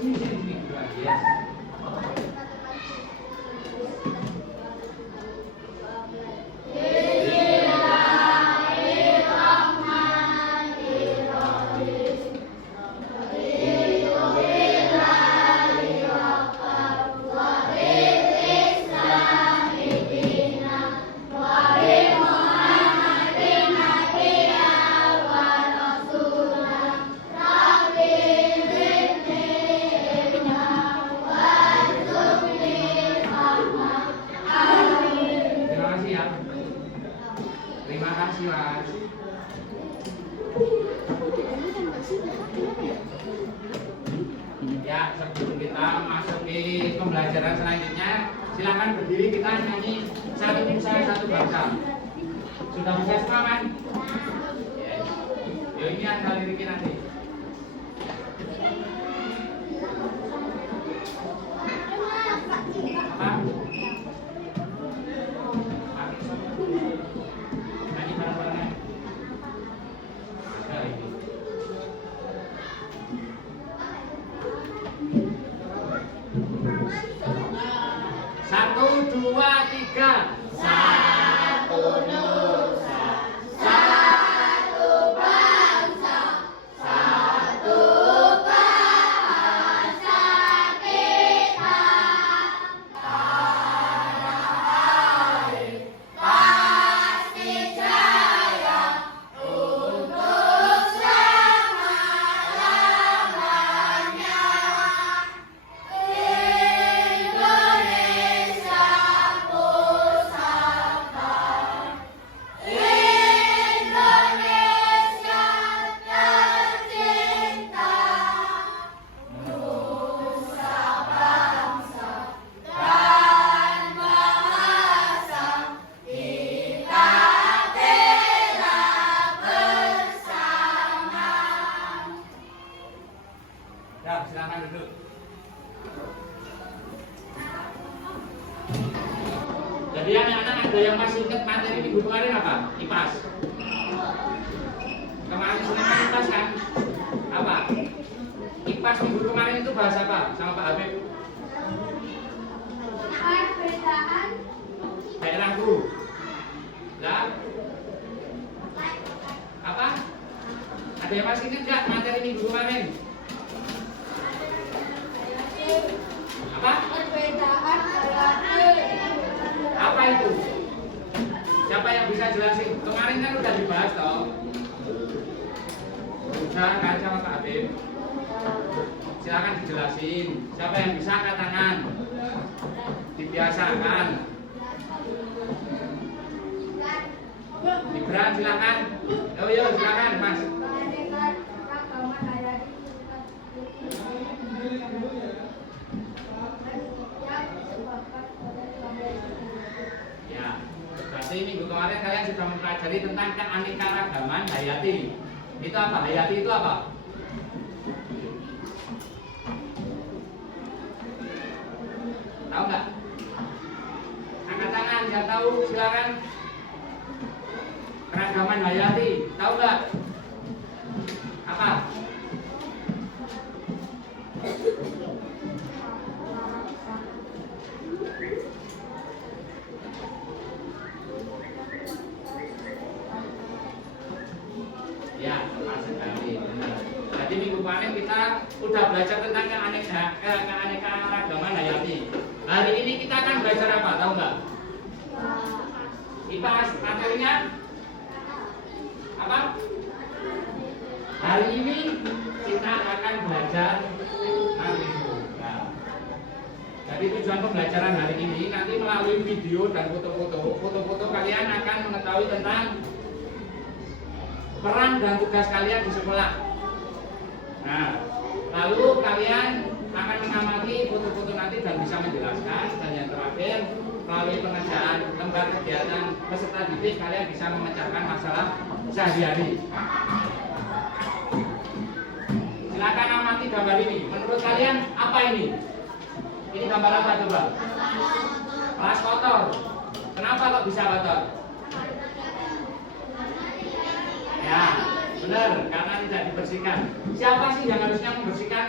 Sini, sini, sini. Yes. Terima kasih, Mas. Ya, sebelum kita masuk di pembelajaran selanjutnya, silakan berdiri, kita nyanyi Satu Nusa Satu Bangsa. Sudah bisa semua, kan? Ya, ini ada liriknya nanti. Apa? Satu, dua, tiga. Satu Nusa, satu bangsa, satu bahasa kita. Tanah air pasti jaya untuk selama-lamanya. Indonesia pusaka, Indonesia tercinta, Nusa bangsa dan bahasa kita bela bersama. Ya, silakan duduk. Jadi anak-anak ada yang masih ingat materi minggu kemarin apa? IPAS. Kemarin Senin kan IPAS kan? Apa? IPAS minggu kemarin itu bahas apa? Sama Pak Habib? Perbedaan Daerah guru. Lah? Apa? Ada yang masih ingat nggak materi minggu kemarin? Apa? perbedaan Apa itu? Siapa yang bisa jelasin? Kemarin kan udah dibahas toh. Udah kan sama Pak Habib. Silakan dijelasin. Siapa yang bisa angkat tangan? Dibiasakan. Gibran silakan. Yo silakan Mas. Ya, berarti minggu kemarin kalian sudah mempelajari tentang keanekaragaman hayati. Itu apa? Hayati itu apa? Tahu nggak? Angkat tangan, yang tahu silakan. Keragaman hayati, tahu nggak? Apa? Ya, pas sekali. Jadi minggu kemarin kita udah belajar tentang keanekaragaman hayati. Hari ini kita akan belajar apa? Tahu nggak? IPAS materinya apa? Hari ini kita akan belajar narkoba. Jadi tujuan pembelajaran hari ini nanti melalui video dan foto-foto kalian akan mengetahui tentang peran dan tugas kalian di sekolah. Nah, lalu kalian akan mengamati foto-foto nanti dan bisa menjelaskan. Dan yang terakhir, melalui pengerjaan lembar kegiatan peserta didik, kalian bisa memecahkan masalah sehari-hari. Silakan amati gambar ini. Menurut kalian apa ini? Ini gambar apa coba? Kelas kotor. Kenapa kok bisa kotor? Ya, benar, karena tidak dibersihkan. Siapa sih yang harusnya membersihkan?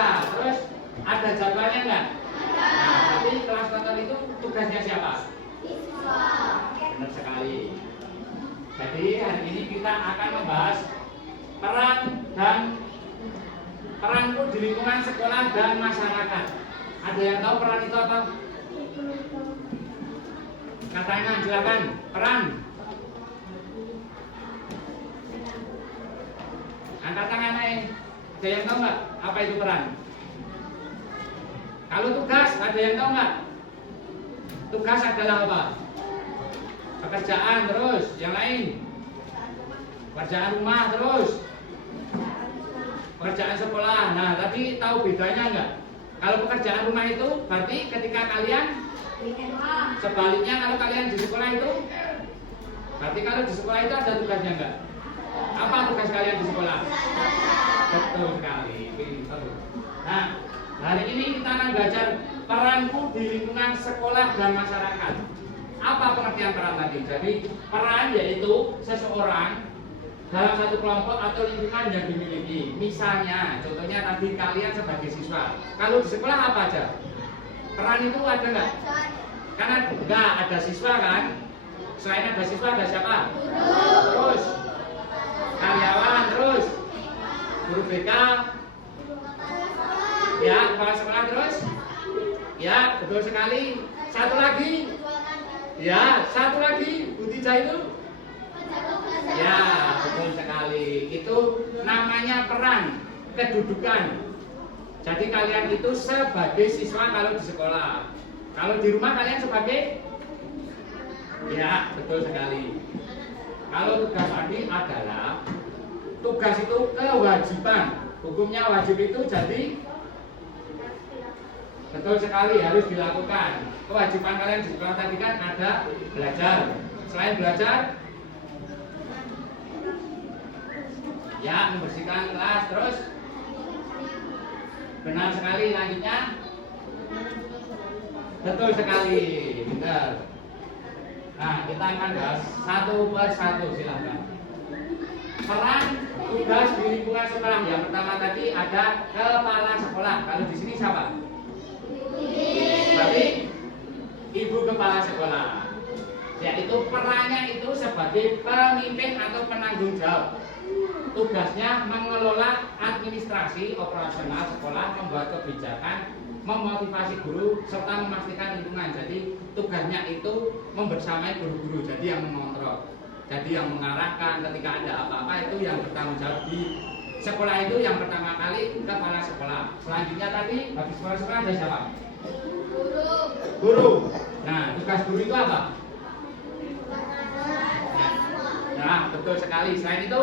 siswa. Terus ada jadwalnya enggak? Nah, berarti kelas kontrol itu tugasnya siapa? Siswa. Benar sekali. Jadi hari ini kita akan membahas peranku di lingkungan sekolah dan masyarakat. Ada yang tahu peran itu apa? Katakan, silakan. Peran. Angkat tangan naik. Ada yang tahu nggak apa itu peran? Kalau tugas, ada yang tahu nggak? Tugas adalah apa? Pekerjaan terus, yang lain. Pekerjaan rumah terus. Pekerjaan sekolah. Nah, tadi tahu bedanya nggak? Kalau pekerjaan rumah itu berarti ketika kalian, sebaliknya kalau kalian di sekolah itu, berarti kalau di sekolah itu ada tugasnya nggak? Apa tugas kalian di sekolah? Betul sekali, pintar. Nah, hari ini kita akan belajar peranku di lingkungan sekolah dan masyarakat. Apa pengertian peran tadi? Jadi peran yaitu seseorang dalam satu kelompok atau lingkungan yang dimiliki. Misalnya, contohnya tadi kalian sebagai siswa. Kalau di sekolah apa aja? Peran itu ada nggak? Karena nggak ada siswa kan? Selain ada siswa ada siapa? Terus karyawan, terus guru BK, ya kepala sekolah, terus ya betul sekali. Satu lagi, ya satu lagi Bu Tija itu. Ya, betul sekali. Itu namanya peran, kedudukan. Jadi kalian itu sebagai siswa kalau di sekolah. Kalau di rumah kalian sebagai, ya betul sekali. Kalau tugas tadi adalah, tugas itu kewajiban. Hukumnya wajib itu jadi, betul sekali harus dilakukan. Kewajiban kalian di sekolah tadi kan ada belajar. Selain belajar, ya membersihkan kelas, terus benar sekali. Lanjutnya betul sekali, benar. Nah, kita akan bahas satu persatu, silakan. Peran tugas di lingkungan sekolah. Yang pertama tadi ada kepala sekolah. Kalau di sini siapa? Berarti ibu kepala sekolah. Yaitu perannya itu sebagai pemimpin atau penanggung jawab. Tugasnya mengelola administrasi operasional sekolah, membuat kebijakan, memotivasi guru, serta memastikan lingkungan. Jadi tugasnya itu membersamai guru-guru, jadi yang mengontrol, jadi yang mengarahkan ketika ada apa-apa itu yang bertanggung jawab di sekolah itu. Yang pertama kali kepala sekolah. Selanjutnya tadi habis kepala sekolah ada siapa? Guru. Nah, tugas guru itu apa? Nah, betul sekali. Selain itu,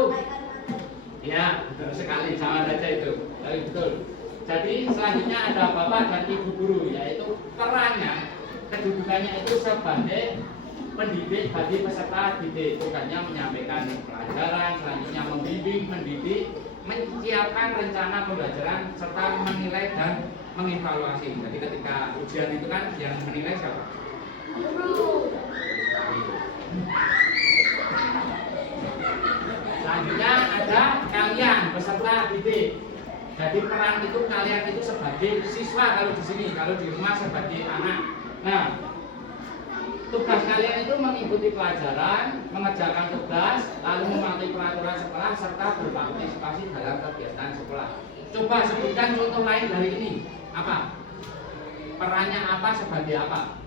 ya, betul sekali, sama saja itu. Tapi betul. Jadi selanjutnya ada bapak dan ibu guru, yaitu perannya, kedudukannya itu sebagai pendidik bagi peserta didik. Tugasnya menyampaikan pelajaran, selanjutnya membimbing, mendidik, menyiapkan rencana pembelajaran, serta menilai dan mengevaluasi. Jadi ketika ujian itu kan yang menilai siapa? Guru. Selanjutnya ada kalian peserta didik. Jadi peran itu kalian itu sebagai siswa kalau di sini, kalau di rumah sebagai anak. Nah, tugas kalian itu mengikuti pelajaran, mengerjakan tugas, lalu mematuhi peraturan sekolah serta berpartisipasi dalam kegiatan sekolah. Coba sebutkan contoh lain dari ini. Apa? Perannya apa sebagai apa?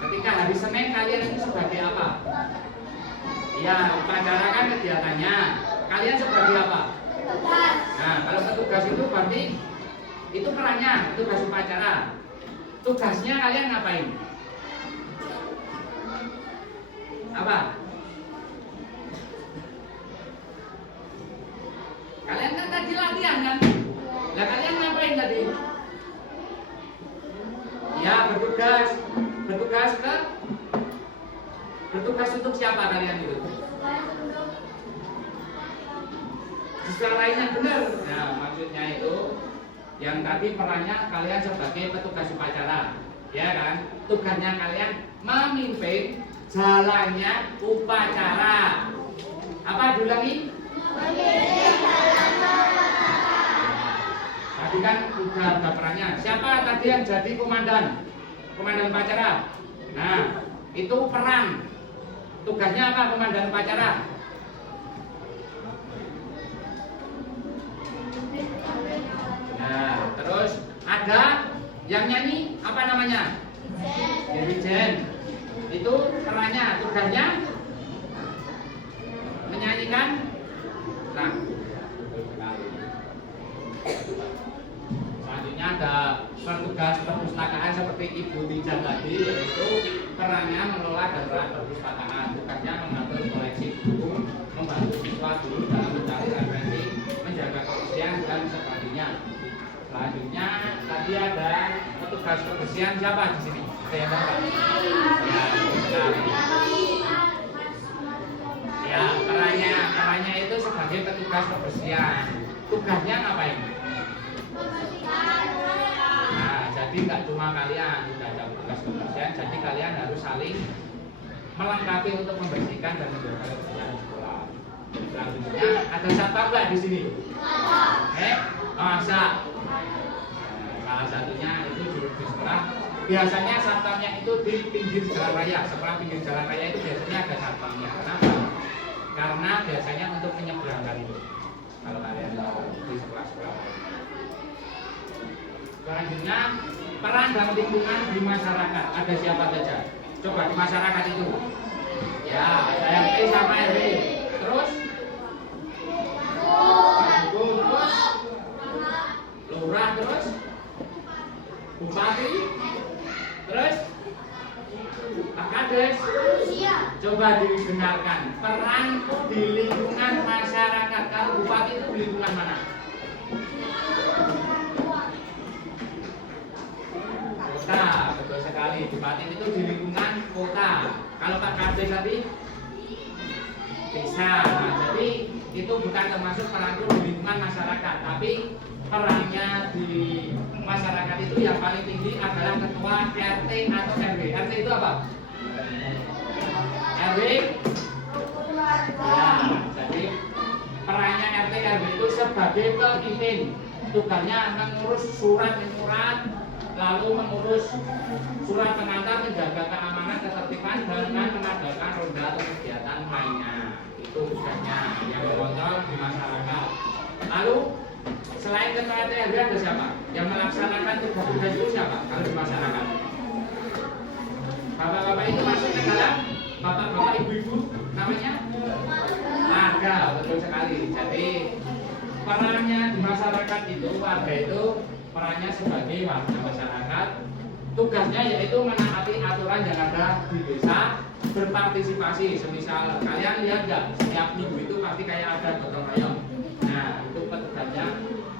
Ketika hari Senin kalian itu sebagai apa? Ya, upacara kan kegiatannya. Kalian sebagai apa? Petugas. Nah, kalau petugas itu berarti itu perannya, tugas upacara. Tugasnya kalian ngapain? Apa? Kalian kan tadi latihan kan? Lah kalian ngapain tadi? Ya, bertugas. Bertugas untuk siapa kalian itu? Siswa lainnya benar. Nah, maksudnya itu yang tadi perannya kalian sebagai petugas upacara, ya kan? Tugasnya kalian memimpin jalannya upacara. Apa diulangi? Memimpin jalannya upacaranya. Siapa tadi yang jadi komandan? Komandan upacara. Nah, itu peran. Tugasnya apa komandan upacara? Nah, terus ada yang nyanyi apa namanya? Dirijen. Itu perannya, tugasnya menyanyikan lagu. Selanjutnya ada petugas perpustakaan seperti Ibu Tija tadi, yaitu perannya mengelola dan peran perpustakaan. Tugasnya mengatur koleksi buku, membantu siswa guru dalam mencari referensi, menjaga kebersihan dan sebagainya. Selanjutnya tadi ada petugas kebersihan siapa di sini? Saya tahu. Ya, perannya itu sebagai petugas kebersihan. Tugasnya ngapain? Nah, jadi nggak cuma kalian sudah ada petugas kebersihan, jadi kalian harus saling melengkapi untuk membersihkan dan menjaga kebersihan sekolah. Selanjutnya ada satpam nggak di sini? Masa? Salah satunya itu di sekolah. Biasanya satpamnya itu di pinggir jalan raya. Sekolah pinggir jalan raya itu biasanya ada satpamnya. Kenapa? Karena biasanya untuk menyeberangkan itu. Kalau kalian tahu di sekolah-sekolah. Selanjutnya peran dan lingkungan di masyarakat. Ada siapa saja? Coba di masyarakat itu. Ya, ada RT sama RW. Terus? Terus? Lurah terus? Bupati? Terus? Pak Kades? Coba didengarkan peran di lingkungan masyarakat. Kalau bupati itu di lingkungan mana? Kota, betul sekali. Bupati itu di lingkungan kota. Kalau Pak Kades tadi desa. Nah, jadi itu bukan termasuk peran di lingkungan masyarakat, tapi perannya di masyarakat itu yang paling tinggi adalah ketua RT atau RW. RT itu apa? RW. Ya, jadi perannya RT RW itu sebagai pemimpin. Tugasnya mengurus surat menyurat, lalu mengurus surat pengantar, menjaga keamanan, ketertiban, dan mengadakan ronda atau kegiatan lainnya. Itu tugasnya yang mengontrol di masyarakat. Lalu selain ketua RT RW ada siapa? Yang melaksanakan tugas-tugas itu siapa? Kalau di masyarakat, bapak-bapak itu masuk ke dalam, bapak-bapak ibu-ibu namanya warga, betul sekali. Jadi perannya di masyarakat itu, warga itu perannya sebagai warga masyarakat. Tugasnya yaitu menaati aturan yang ada di desa, berpartisipasi. Semisal kalian lihat nggak, setiap minggu itu pasti kayak ada gotong royong. Nah, itu petugasnya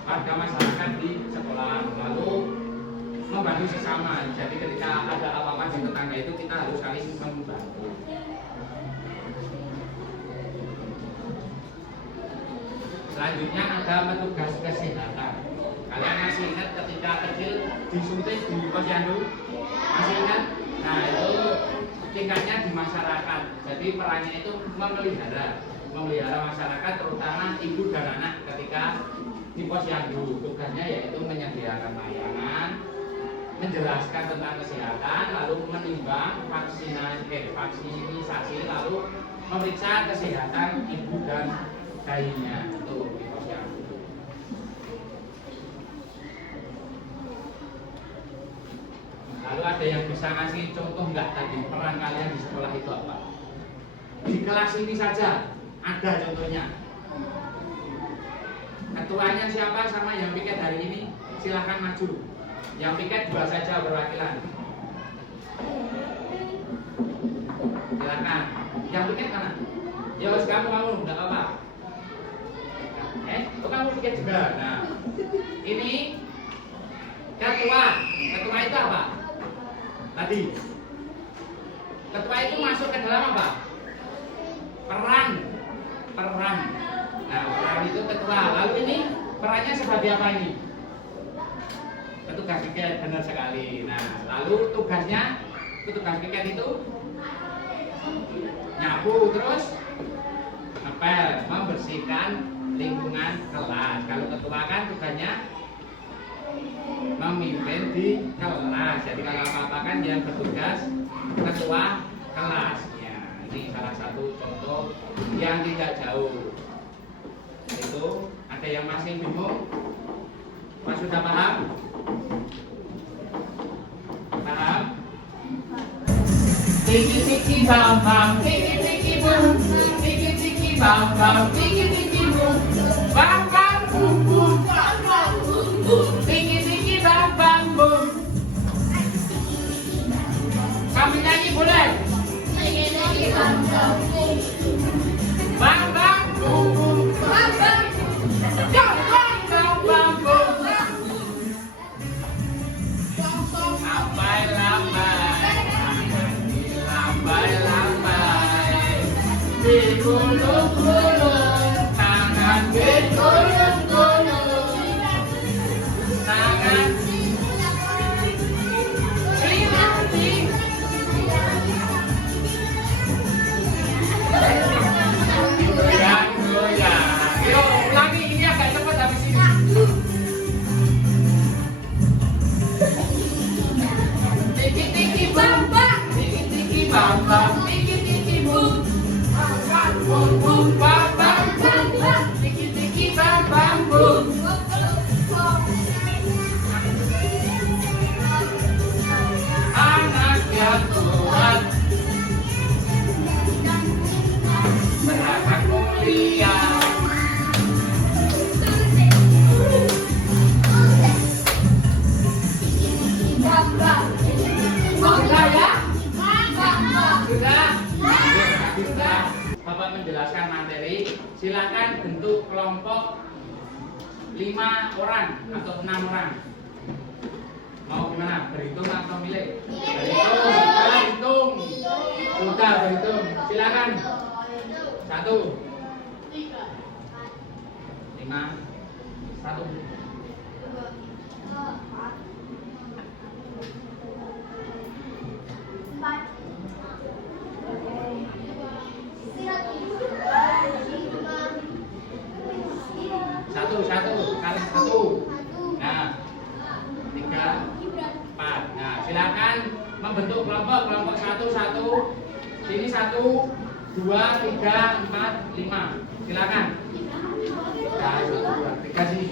warga masyarakat di sekolah. Lalu membantu sesama. Jadi ketika ada apa-apa di tetangga itu kita harus saling membantu. Selanjutnya ada petugas kesehatan. Kalian masih ingat ketika kecil disuntik di posyandu? Masih ingat? Nah, itu tingkatnya di masyarakat. Jadi perannya itu memelihara masyarakat, terutama ibu dan anak ketika di posyandu. Tugasnya yaitu menyediakan layanan, menjelaskan tentang kesehatan, lalu menimbang vaksinasi, lalu memeriksa kesehatan ibu dan bayinya. Itu di posyandu. Lalu ada yang bisa ngasih contoh nggak tadi peran kalian di sekolah itu apa? Di kelas ini saja ada contohnya. Ketuanya siapa sama yang piket hari ini? Silahkan maju. Yang piket dua saja perwakilan. Silakan. Yang piket mana? Ya wes kamu enggak apa-apa. Kamu piket juga. Nah, ini ketua. Ketua itu apa? Tadi. Ketua itu masuk ke dalam apa? Peran. Nah, peran itu ketua. Lalu ini perannya sebagai apa ini? Petugas piket, benar sekali. Nah, lalu tugasnya petugas piket itu nyapu, terus ngepel, membersihkan lingkungan kelas. Kalau ketua kan tugasnya memimpin di kelas. Jadi kalau apa-apa kan yang bertugas ketua kelas. Ya, ini salah satu contoh yang tidak jauh. Itu ada yang masih bingung? Mas sudah paham? Paham? Tiki tiki bam bam, tiki tiki boom, tiki tiki bam bam, tiki tiki boom, bam bam boom boom, bam bam boom boom, tiki tiki bam bam boom. Kami nyanyi boleh? Tiki tiki bam bam boom. Bam bam boom boom, Bam bam. bam bam bam bam boom. Lambai lambai, lambai lambai, di gunung gunung, tangan di gunung gunung, tangan goyang goyang. Yo ulangi ini agak cepat habis ini. Tiki tiki bam bam, tiki tiki bam bam, tiki tiki boom, bam bam boom boom, bam bam bam bam, tiki tiki bam bam boom. Anak yang kuat beranak mulia. Bam bam. Sudah ya? Bam bam. Sudah? Sudah. Bapak menjelaskan materi, silakan bentuk kelompok 5 orang atau 6 orang. Mau gimana? Berhitung atau milih? Berhitung. Sudah berhitung. Silakan. 1, 5, 1. Satu kali 1. Nah, 3, 4. Nah, silakan membentuk kelompok 1. Sini 1, 2, 3, 4, 5. Silakan. Nah, 1, 2, 3 sini.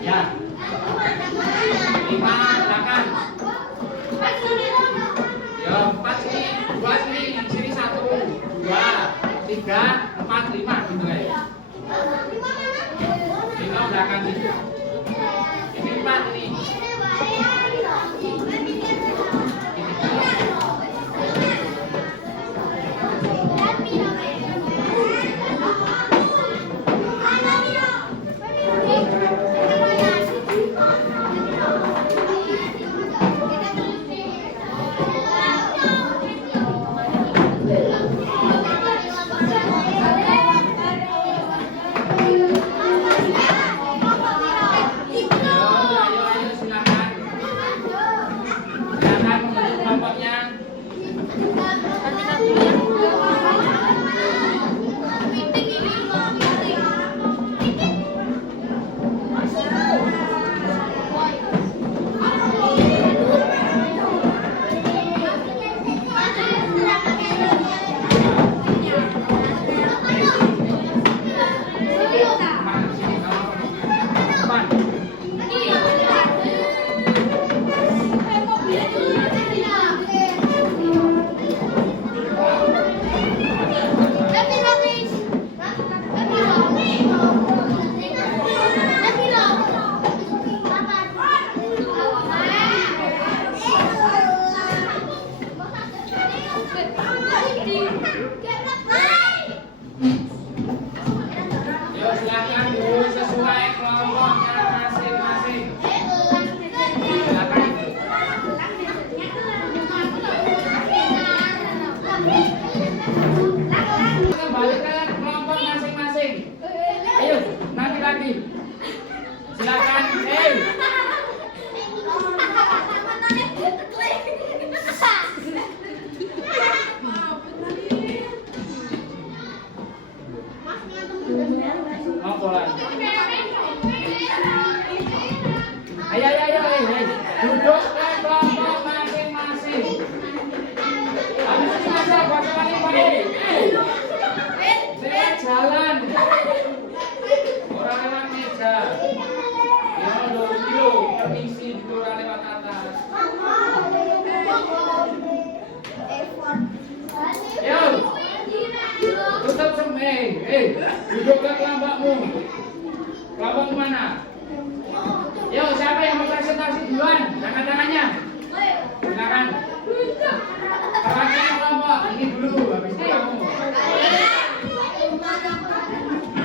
Ya. 5, silakan. Ya, 4 sini, 2 sini, sini 1, 2, 3, 4, 5 gitu ya. 5 belakang sini. Ini 4 ini. Duduk ke kelompokmu. Kelompokmu mana? Yo, siapa yang mau presentasi duluan? Angkat tangannya. Silakan. Perwakilan kelompok ini dulu, habis itu kamu.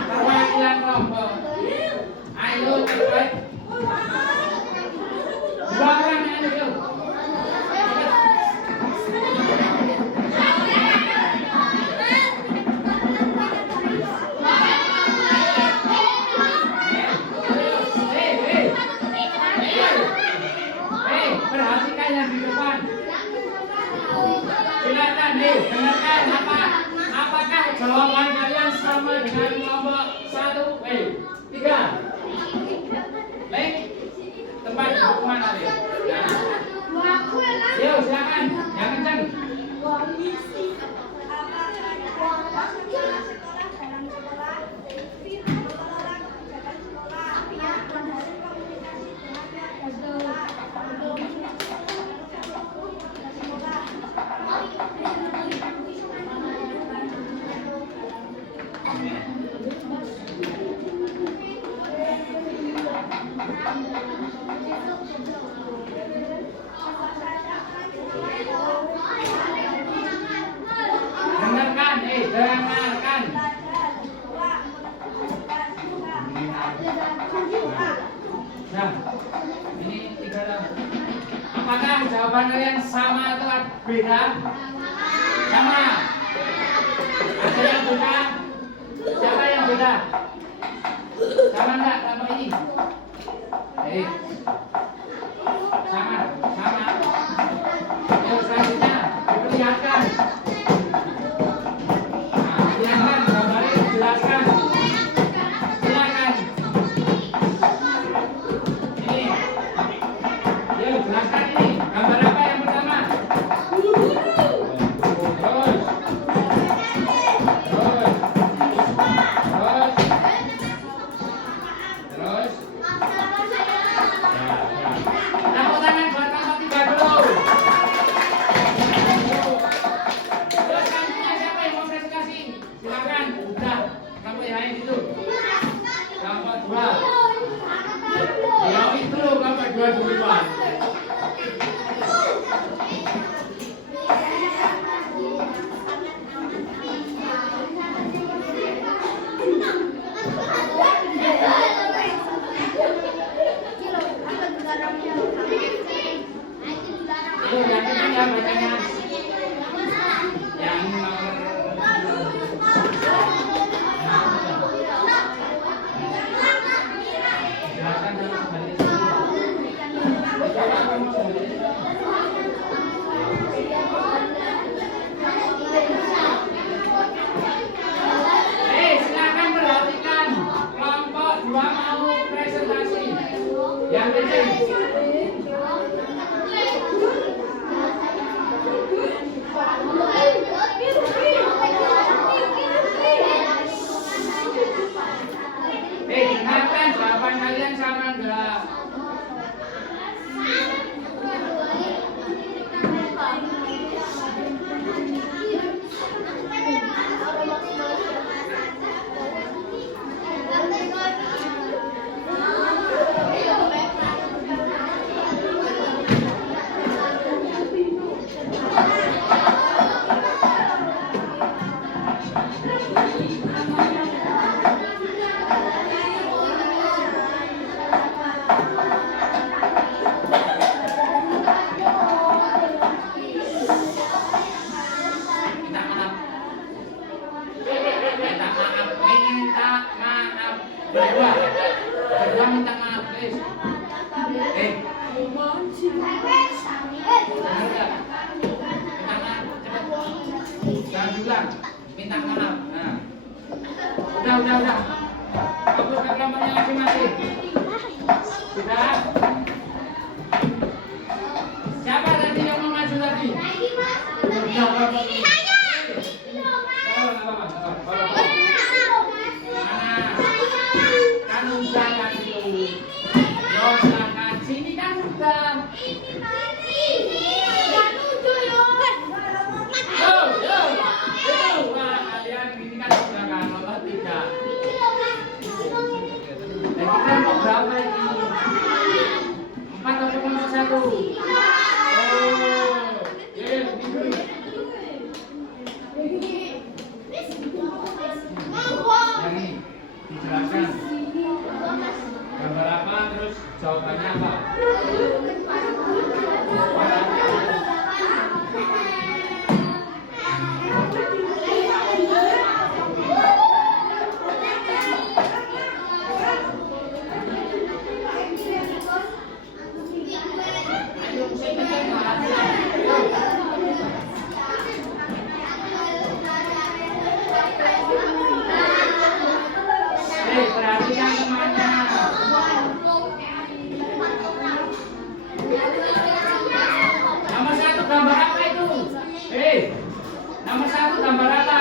Perwakilan kelompok. Ayo cepat. Dua orang ayo yuk. Perhatikan yang di depan. Silakan dengarkan apakah jawaban kalian sama dengan kelompok 1, 3. Lek, tempat duduk mana deh? Yo, silakan, yang kencang. Dengarkan. Nah, ini 3 orang. Apakah jawaban kalian sama atau beda? Sama. Ada yang beda? Siapa yang beda? Sama enggak sama ini? Sama. Yang selanjutnya diperlihatkan. Silakan, gambarnya dijelaskan. Silakan. Ini. Yuk, jelaskan ini. Gambar apa yang pertama? Terus. Tepuk tangan buat kelompok 3 dulu. Terus selanjutnya siapa yang mau presentasi? Silakan, udah kamu yang lain itu. Kelompok 2. Ya itu kelompok 2 duluan. Ayo yang kencang ya bacanya. Yang nomor silakan jangan balik. Silakan perhatikan. Kelompok 2 mau presentasi. Yang penting. Dengarkan jawaban kalian sama enggak? Berdua minta maaf, please. Minta maaf, cepat. Jangan bilang, minta maaf. Nah, udah. Kamu ke kelompoknya masing-masing. Sudah. Siapa tadi yang mau maju lagi? Silakan itu. Yo, silakan. Sini kan sudah. Yo. Itu, kalian ini kan sudah kan. Jadi kelompok berapa ini? 4 atau kelompok 1? Oh, ya, begini. Yang ini dijelaskan. Gambar apa terus jawabannya apa? Perhatikan temannya. Nomor 1 gambar apa itu? Nomor 1 gambar apa?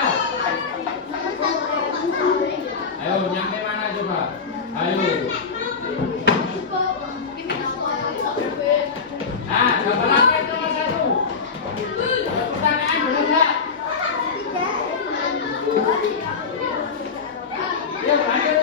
Ayo, nyampe mana coba? Ayo. Nah, gambar apa itu nomor 1? Pertanyaan belum enggak? Yuk, lanjut.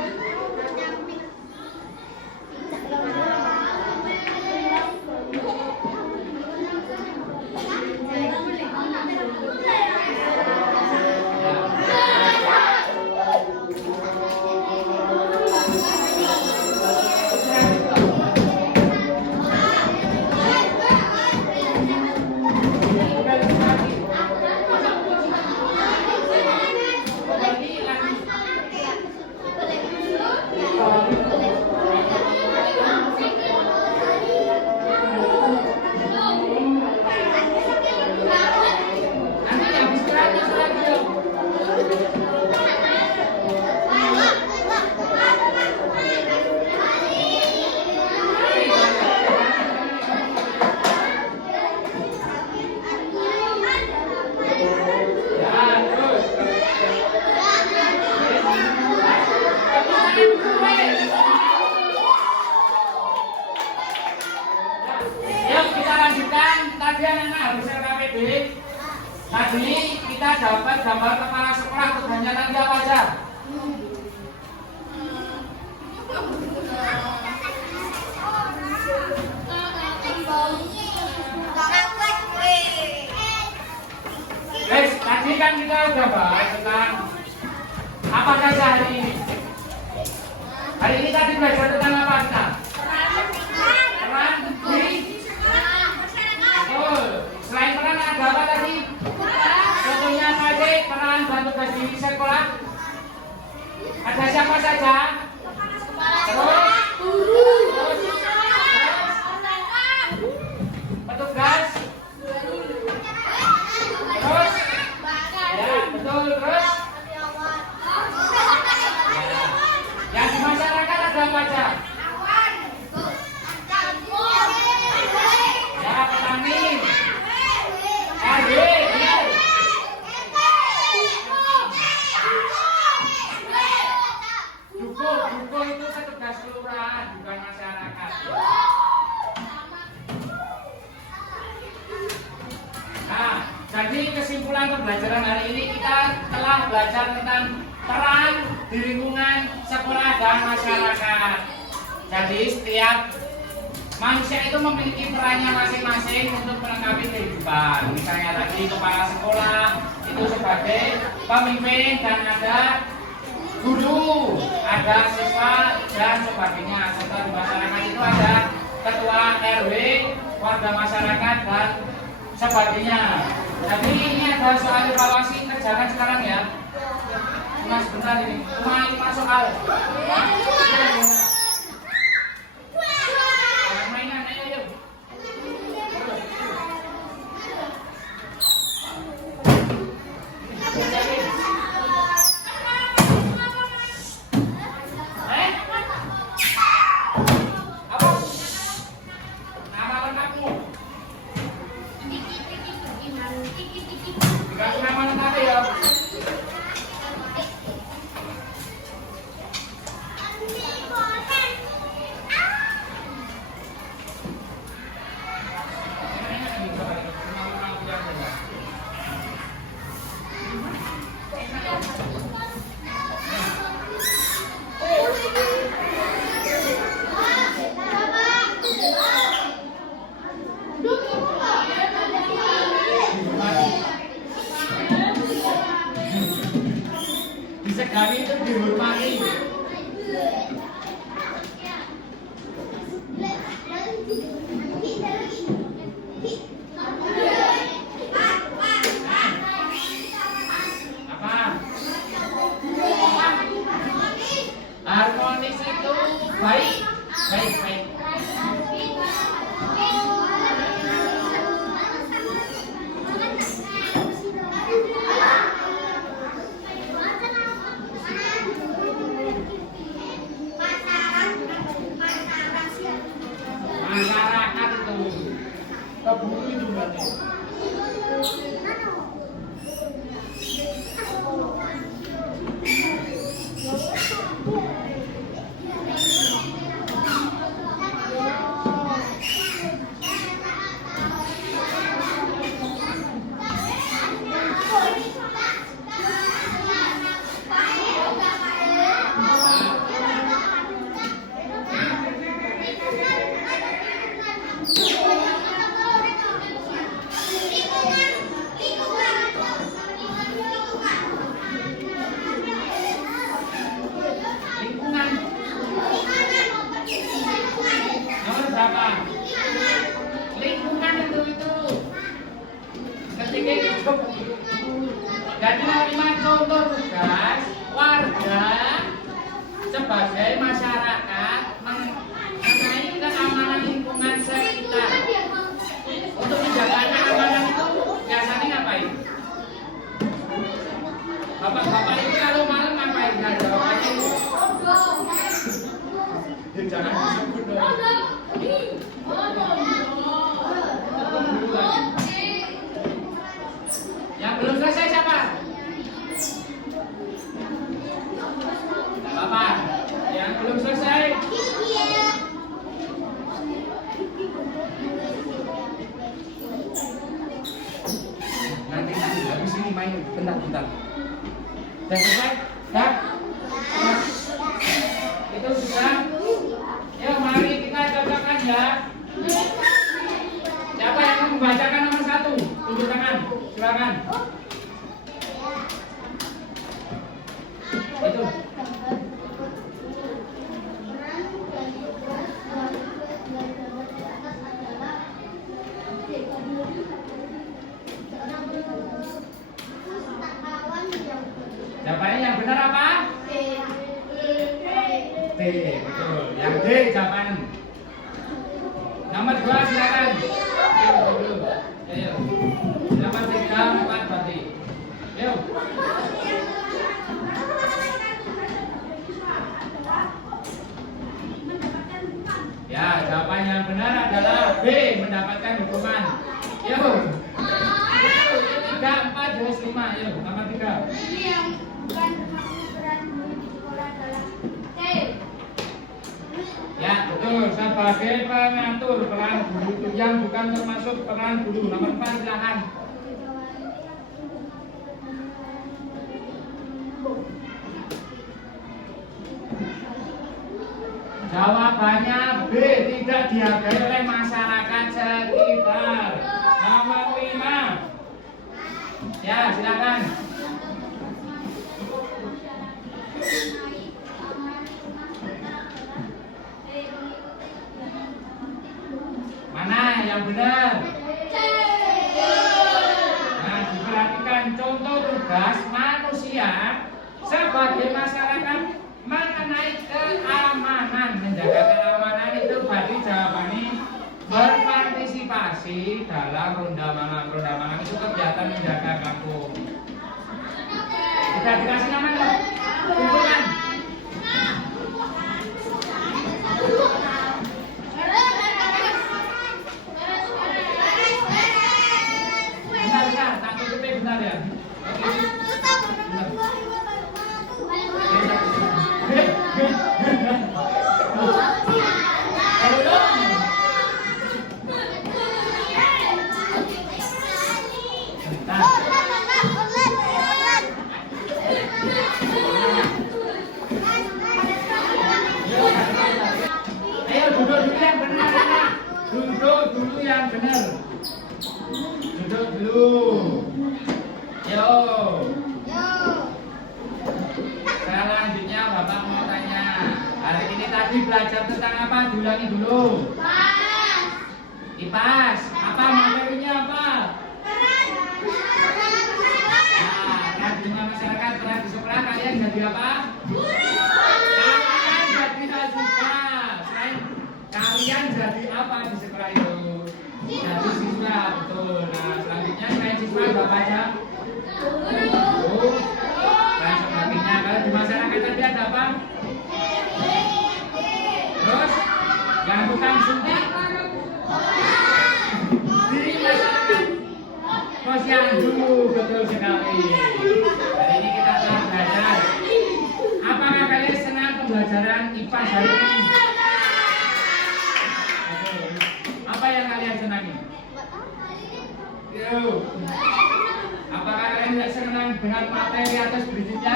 Yuk kita lanjutkan. Tadi anak habis KPD. Tadi kita dapat gambar kepala sekolah. Tugasnya nanti apa aja? Tadi kan kita udah bahas tentang apa saja hari ini. Hari ini tadi belajar tentang apa kita? Peran di. Betul. Selain peran ada apa tadi? Contohnya apa aja? Peran dan tugas di sekolah. Ada siapa saja? Terus petugas. Terus ya betul terus. Yang di masyarakat ada apa aja? Ya petani, RW, benar. Duko itu petugas kelurahan, bukan masyarakat. Nah, jadi kesimpulan pembelajaran hari ini kita telah belajar tentang peran di lingkungan sekolah dan masyarakat. Jadi setiap manusia itu memiliki perannya masing-masing untuk melengkapi kehidupan. Misalnya tadi kepala sekolah itu sebagai pemimpin dan ada guru, ada siswa dan sebagainya. Serta di masyarakat itu ada ketua RW, warga masyarakat dan sebagainya. Jadi ini ada soal evaluasi kerjakan sekarang ya. Cuma sebentar ini, cuma 5 soal. Mainan, ayo yuk. Apa? Nama lengkapmu? Dikasih nama lengkap ya. Ini disegani itu dihormati. Apa? Harmonis itu baik, baik, baik. Masyarakat itu keburu itu berarti. Lingkungan nomor berapa? Lingkungan itu ketika hidup. Jadi nomor 5 contoh tugas warga sebagai masyarakat mengenai keamanan lingkungan sekitar. Untuk menjaga keamanan itu biasanya ngapain? Bapak-bapak itu kalau malam ngapain? Nah, jawabannya itu jangan disebut dong. Yang belum selesai siapa? Bapak. Yang belum selesai? Nanti habis ini main bentar. Sudah selesai? Sudah? Itu sudah? Yuk mari kita cocokkan ya. Siapa yang mau membacakan nomor 1? Tunjuk tangan, silakan. Itu. Jawabannya yang benar apa? T, betul. Yang D jawaban. Nomor 2 silakan. Ayo. Nomor 3, 4 berarti. Yuk. Ya, jawaban yang benar adalah B, mendapatkan hukuman. Yuk. 3, 4, 2, 5. Yuk, nomor 3. Ya, betul. Sebagai pengatur peran guru itu yang bukan termasuk peran guru. Nomor 4 silakan. Jawabannya B, tidak dihargai oleh masyarakat sekitar. Nomor 5. Ya, silakan. Mana yang benar? Nah, diperhatikan contoh tugas manusia sebagai masyarakat mengenai keamanan. Menjaga keamanan itu berarti jawabannya berpartisipasi dalam ronda mangan itu kegiatan menjaga kampung. Kita dikasih nama nggak? Hubungan. Bentar, tak tutupnya bentar ya. Ayo duduk dulu yang benar, anak. Duduk dulu yang benar. Duduk dulu. Yo. tadi belajar tentang apa? Diulangi dulu. IPAS. Apa materinya apa? Nah, di masyarakat, pernah di sekolah kalian jadi apa? Kalian jadi siswa. Selain kalian jadi apa di sekolah itu? Jadi siswa, betul. Nah, selanjutnya selain siswa berapa aja? Dan sebagainya. Kalau di masyarakat tadi ada apa? Terus yang tukang suntik di masyarakat posyandu, betul sekali. Hari ini kita telah belajar. Apakah kalian senang pembelajaran IPAS hari ini? Betul. Apa yang kalian senangi? Yuk. Apakah kalian tidak senang dengan materi atas berikutnya?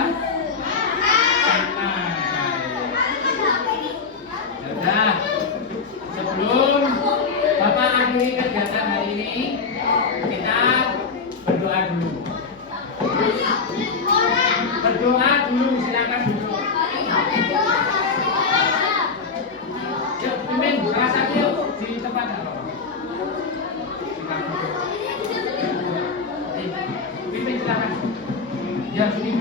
Senang. Sudah. Sebelum Bapak akhiri kegiatan hari ini, kita berdoa dulu. Berdoa dulu, silakan duduk. Yuk, pimpin, salah satu yuk di tempat apa? Pimpin silakan. Ya, sini.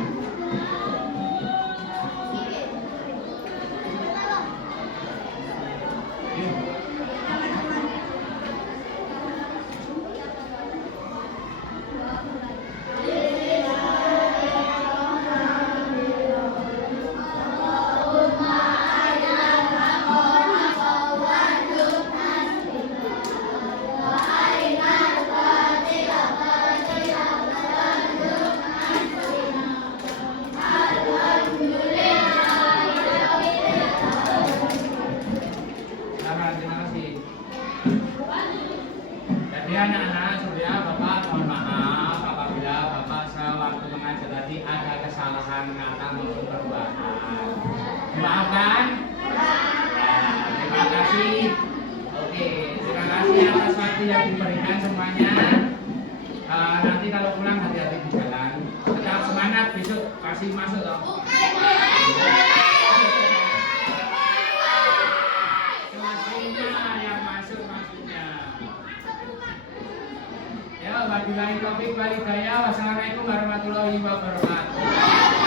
Terima kasih. Jadi anak-anak, surya Bapak mohon maaf apabila Bapak sewaktu mengajar tadi ada kesalahan kata maupun perubahan. Dimaafkan? Ya, terima kasih. Oke, terima kasih atas waktu yang diberikan semuanya. Nanti kalau pulang hati-hati di jalan. Tetap semangat, besok kasih masuk toh. Yang masuk maksudnya. Ya, wabillahi taufiq wal hidayah. Wassalamualaikum warahmatullahi wabarakatuh.